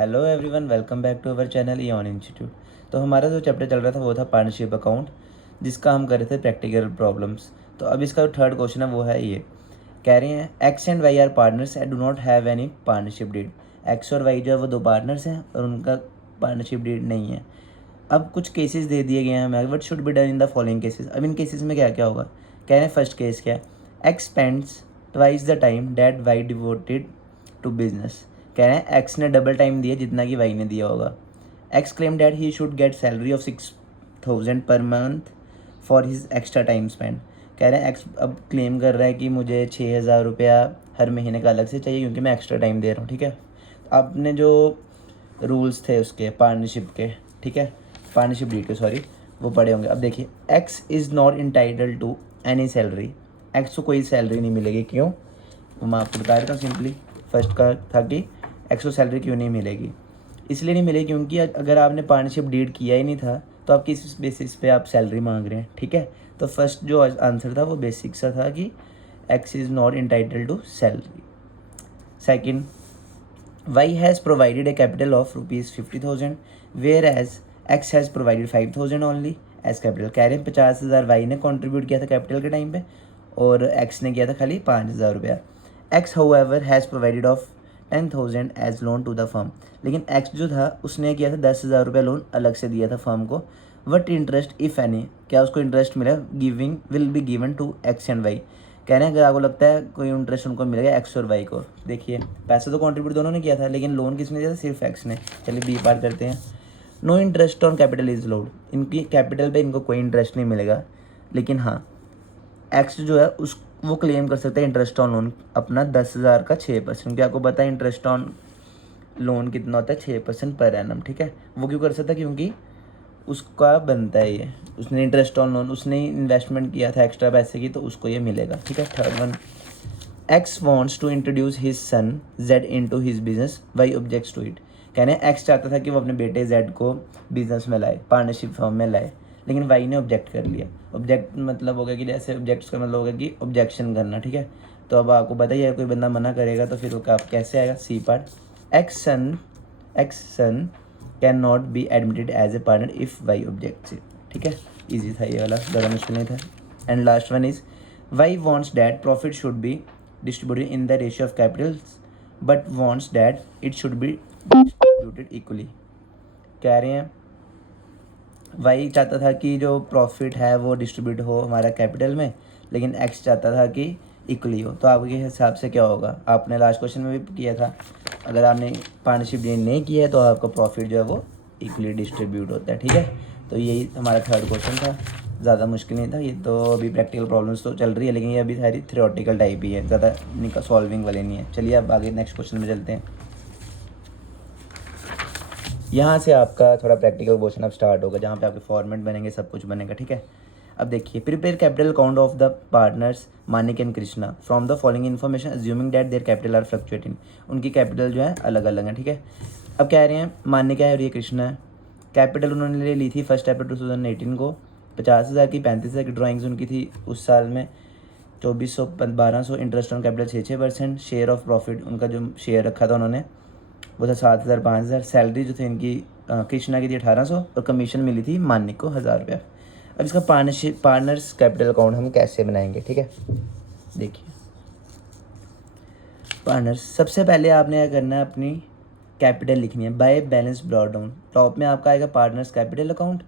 Hello everyone, welcome back to our channel Eon institute. तो हमारा जो चैप्टर चल रहा था वो था पार्टनरशिप अकाउंट, जिसका हम कर रहे थे प्रैक्टिकल प्रॉब्लम्स। तो अब इसका जो थर्ड क्वेश्चन है वो है ये। कह रहे हैं X and Y are partners and do not have any partnership deed. X और वाई जो है वो दो पार्टनर्स हैं और उनका पार्टनरशिप डीड नहीं है। अब कुछ केसेस दे दिए गए हैं हमें, what should be done in the following cases. अब इन केसेस में क्या क्या होगा। कह रहे हैं फर्स्ट केस क्या है, X spends twice the time that Y devoted to business. कह रहे हैं एक्स ने डबल टाइम दिया जितना कि वाई ने दिया होगा। X claim that he should get salary of 6,000 per month for his extra time spend. कह रहे हैं एक्स अब क्लेम कर रहा है कि मुझे 6,000 रुपया हर महीने का अलग से चाहिए क्योंकि मैं एक्स्ट्रा टाइम दे रहा हूँ। ठीक है, आपने जो रूल्स थे उसके पार्टनरशिप के, ठीक है, पार्टनरशिप डीड के सॉरी, वो पढ़े होंगे। अब देखिए, X is not entitle to any salary. X को कोई सैलरी नहीं मिलेगी। क्यों, वो मैं आपको बता देता हूँ सिंपली। फर्स्ट का था कि एक्स को सैलरी क्यों नहीं मिलेगी। इसलिए नहीं मिलेगी क्योंकि अगर आपने पार्टनरशिप डीड किया ही नहीं था तो आप किस बेसिस पे आप सैलरी मांग रहे हैं। ठीक है, तो फर्स्ट जो आंसर था वो बेसिक सा था कि X is not entitle to salary. Second, y has provided a capital of rupees 50,000 whereas x has provided 5,000 only as capital। कह रहे हैं 50,000 y ने कंट्रीब्यूट किया था कैपिटल के टाइम पे और x ने किया था खाली 5,000 रुपया। x however has provided of 10,000 as loan to the firm। लेकिन x जो था उसने किया था 10,000 रुपया लोन अलग से दिया था फर्म को। वट इंटरेस्ट इफ़ एनी, क्या उसको इंटरेस्ट मिला, giving will be given to X and Y. कह रहे हैं अगर आपको लगता है कोई इंटरेस्ट उनको मिलेगा एक्स और वाई को। देखिए, पैसे तो कंट्रीब्यूट दोनों ने किया था लेकिन लोन किसने दिया था, सिर्फ एक्स ने। चलिए बी पार करते हैं। No interest on capital is load. इनकी कैपिटल पे इनको कोई इंटरेस्ट नहीं मिलेगा, लेकिन हाँ एक्स जो है उस वो क्लेम कर सकता है इंटरेस्ट ऑन लोन अपना 10,000 का 6%। क्योंकि आपको पता है इंटरेस्ट ऑन लोन कितना होता है, 6% पर एनम। ठीक है, वो क्यों कर सकता है, क्योंकि उसका बनता है ये, उसने इंटरेस्ट ऑन लोन, उसने इन्वेस्टमेंट किया था एक्स्ट्रा पैसे की, तो उसको ये मिलेगा। ठीक है, third one, X wants to introduce his son Z into his business, Y objects to it. कहने एक्स चाहता था कि वो अपने बेटे जेड को बिजनेस में लाए, पार्टनरशिप फर्म में लाए, लेकिन वाई ने ऑब्जेक्ट कर लिया। ऑब्जेक्ट मतलब होगा कि जैसे ऑब्जेक्ट्स का मतलब होगा कि ऑब्जेक्शन करना। ठीक है, तो अब आपको बताइए कोई बंदा मना करेगा तो फिर वो कैसे आएगा। C part, X son can not be admitted as a partner if Y objects it. ठीक है, ईजी था ये वाला, ज़्यादा मुश्किल नहीं था। And last one is Y wants that profit should be distributed in the ratio of capitals but wants that it should be distributed equally. कह रहे हैं वाई चाहता था कि जो प्रॉफिट है वो डिस्ट्रीब्यूट हो हमारा कैपिटल में, लेकिन एक्स चाहता था कि इक्वली हो। तो आपके हिसाब से क्या होगा, आपने लास्ट क्वेश्चन में भी किया था, अगर आपने पार्टनरशिप डील नहीं किया है तो आपका प्रॉफिट जो है वो इक्वली डिस्ट्रीब्यूट होता है। ठीक है, तो यही हमारा थर्ड क्वेश्चन था, ज़्यादा मुश्किल नहीं था ये। तो अभी प्रैक्टिकल प्रॉब्लम्स तो चल रही है लेकिन ये अभी सारी थ्योरेटिकल टाइप ही है, ज़्यादा सॉल्विंग वाले नहीं है। चलिए अब आगे नेक्स्ट क्वेश्चन में चलते हैं। यहाँ से आपका थोड़ा प्रैक्टिकल क्वेश्चन अब स्टार्ट होगा जहाँ पे आपके फॉर्मेट बनेंगे, सब कुछ बनेगा। ठीक है, अब देखिए, prepare capital account of the partners Manik and Krishna from the following information assuming that their capital R fluctuating. उनकी कैपिटल जो है अलग अलग है। ठीक है, अब कह रहे हैं मानिक है और ये कृष्णा है। कैपिटल उन्होंने ली थी 1 अप्रैल 2018 को, 50,000 की, 35,000 की ड्राइंग्स उनकी थी उस साल में, 2,400 1200। Interest on capital 6%। Share of profit उनका जो शेयर रखा था उन्होंने वो था 7,000 5,000। सैलरी जो थी इनकी कृष्णा की थी 1,800 और कमीशन मिली थी मानिक को 1,000 रुपया। अब इसका पार्टनर्स कैपिटल अकाउंट हम कैसे बनाएंगे। ठीक है, देखिए, पार्टनर्स सबसे पहले आपने क्या करना है, अपनी कैपिटल लिखनी है by balance brought down. Top में आपका आएगा पार्टनर्स कैपिटल अकाउंट,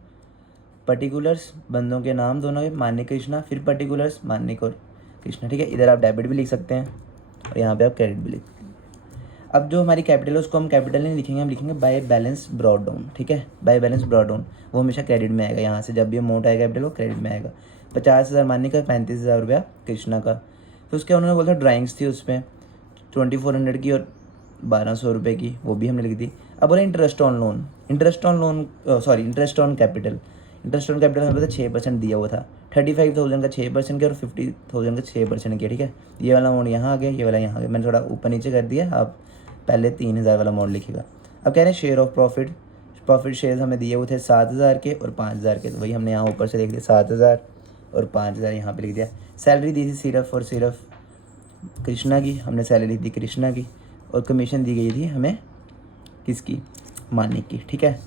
पर्टिकुलर्स बंदों के नाम दोनों के, मानिक कृष्णा, फिर पर्टिकुलर्स मानिक और कृष्णा। ठीक है, इधर आप डेबिट भी लिख सकते हैं और यहाँ पे आप क्रेडिट भी लिख सकते हैं। अब जो हमारी कैपिटल है उसको हम कैपिटल नहीं लिखेंगे, हम लिखेंगे बाय बैलेंस ब्रॉट डाउन। ठीक है, बाय बैलेंस ब्रॉट डाउन वो हमेशा क्रेडिट में आएगा। यहाँ से जब भी अमाउंट आएगा कैपिटल वो क्रेडिट में आएगा। 50,000 मानिक का, 35,000 रुपया कृष्णा का। फिर उसके उन्होंने बोला ड्राइंग्स थी उस पर 2,400 की और 1,200 रुपये की, वो भी हमने लिख दी। अब बोला interest on loan, interest on capital. Interest on capital हमें पता 6% दिया हुआ था। 35,000 का 6% किया और 50,000 का 6% किया। ठीक है, ये वाला अमाउंट यहाँ आ गया, ये वाला यहाँ आ गया, मैंने थोड़ा ऊपर नीचे कर दिया। आप पहले 3,000 वाला अमाउंट लिखेगा। अब कह रहे हैं शेयर ऑफ प्रॉफिट शेयर हमें दिए हुए थे 7,000 के और 5,000 के, तो वही हमने यहाँ ऊपर से लिख दिया 7,000 और 5,000 यहाँ पे लिख दिया। सैलरी दी थी सिर्फ और सिर्फ कृष्णा की, हमने सैलरी दी कृष्णा की, और कमीशन दी गई थी हमें किसकी, मानिक की, ठीक है।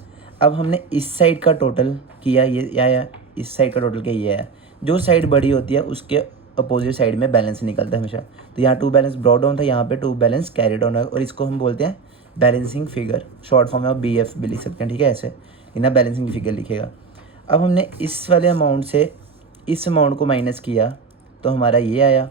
अब हमने इस साइड का टोटल किया ये, या इस साइड का टोटल किया ये है। जो साइड बड़ी होती है उसके अपोजिट साइड में बैलेंस निकलता है हमेशा। तो यहाँ 2 बैलेंस ब्रॉट डाउन था, यहाँ पे 2 बैलेंस कैरी डाउन है, और इसको हम बोलते हैं बैलेंसिंग फिगर, शॉर्ट फॉर्म में आप BF भी लिख सकते हैं, ठीक है। ऐसे इतना बैलेंसिंग फिगर लिखेगा। अब हमने इस वाले अमाउंट से इस अमाउंट को माइनस किया तो हमारा ये आया,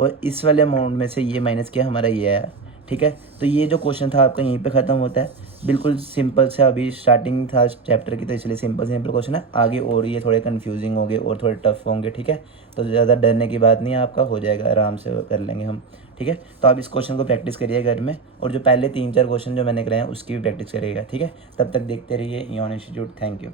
और इस वाले अमाउंट में से ये माइनस किया, हमारा ये आया, ठीक है। तो ये जो क्वेश्चन था आपका यहीं पे ख़त्म होता है। बिल्कुल सिंपल से, अभी स्टार्टिंग था चैप्टर की तो इसलिए सिंपल सिंपल क्वेश्चन है। आगे और ये थोड़े कंफ्यूजिंग होंगे और थोड़े टफ होंगे, ठीक है। तो ज़्यादा डरने की बात नहीं है, आपका हो जाएगा, आराम से कर लेंगे हम, ठीक है। तो आप इस क्वेश्चन को प्रैक्टिस करिए घर में, और जो पहले 3-4 क्वेश्चन जो मैंने कराए हैं उसकी भी प्रैक्टिस करिएगा, ठीक है। तब तक देखते रहिए इऑन इंस्टीट्यूट। Thank you.